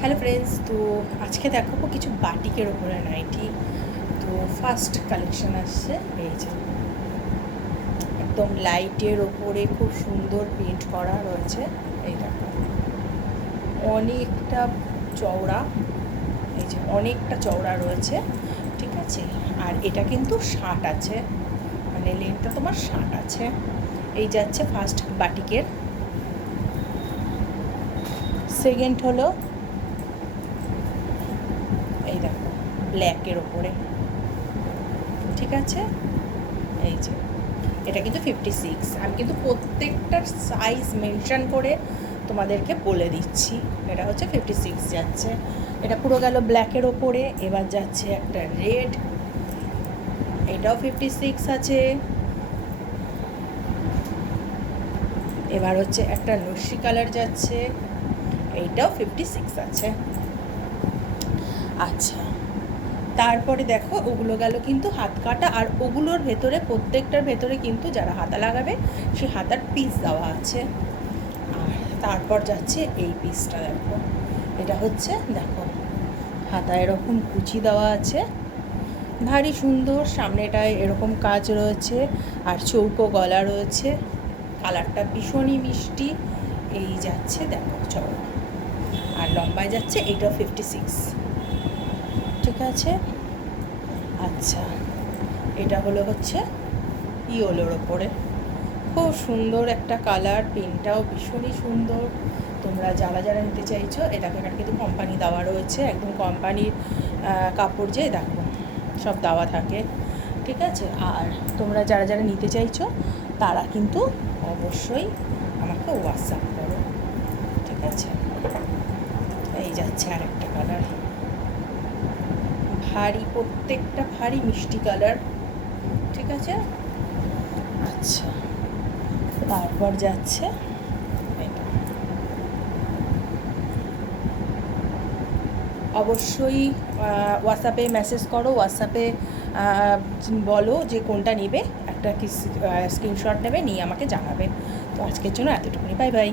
Hello friends, তো আজকে দেখাবো কিছু বাটিকের ওপরে নাইটি। তো ফার্স্ট কালেকশন আসছে এই যে একদম লাইটের ওপরে খুব সুন্দর প্রিন্ট করা রয়েছে। এই দেখো অনেকটা চওড়া, এই যে অনেকটা চওড়া রয়েছে, ঠিক আছে। আর এটা কিন্তু 60 আছে, মানে লেন্থটা তোমার 60 আছে। এই যাচ্ছে ফার্স্ট বাটিকের। সেকেন্ড হলো এই দেখো ব্ল্যাকের ওপরে, ঠিক আছে। এই যে এটা কিন্তু 56। আমি কিন্তু প্রত্যেকটার সাইজ মেনশন করে তোমাদেরকে বলে দিচ্ছি। এটা হচ্ছে 56 যাচ্ছে। এটা পুরো গেল ব্ল্যাকের ওপরে। এবার যাচ্ছে একটা রেড, এটাও 56 আছে। এবার হচ্ছে একটা নস্যি কালার যাচ্ছে, এইটাও 56 আছে। আচ্ছা, তারপরে দেখো ওগুলো গেল কিন্তু হাত কাটা, আর ওগুলোর ভেতরে প্রত্যেকটার ভেতরে কিন্তু যারা হাতা লাগাবে সেই হাতার পিস দেওয়া আছে। আর তারপর যাচ্ছে এই পিসটা, দেখো এটা হচ্ছে, দেখো হাতা এরকম কুচি দেওয়া আছে, ভারী সুন্দর। সামনেটায় এরকম কাজ রয়েছে আর চৌকো গলা রয়েছে। কালারটা ভীষণই মিষ্টি। এই যাচ্ছে দেখো চওড়া, আর লম্বায় যাচ্ছে এইটাও 56, ঠিক আছে। আচ্ছা, এটা হলো হচ্ছে ইয়োলোর ওপরে, খুব সুন্দর একটা কালার, প্রিন্টটাও ভীষণই সুন্দর। তোমরা যারা যারা নিতে চাইছো, এটাকে এখানে কিন্তু কোম্পানি দেওয়া রয়েছে, একদম কোম্পানির কাপড়, যে দেখো সব দেওয়া থাকে, ঠিক আছে। আর তোমরা যারা যারা নিতে চাইছো তারা কিন্তু অবশ্যই আমাকে হোয়াটসঅ্যাপ করো, ঠিক আছে। এই যাচ্ছে আর একটা কালার, ভারী, প্রত্যেকটা ভারী মিষ্টি কালার, ঠিক আছে। আচ্ছা, তারপর যাচ্ছে এটা। অবশ্যই হোয়াটসঅ্যাপে মেসেজ করো, হোয়াটসঅ্যাপে বলো যে কোনটা নেবে, একটা কি স্ক্রিনশট নেবে, নিয়ে আমাকে জানাবে। তো আজকের জন্য এতটুকুনি, বাই বাই।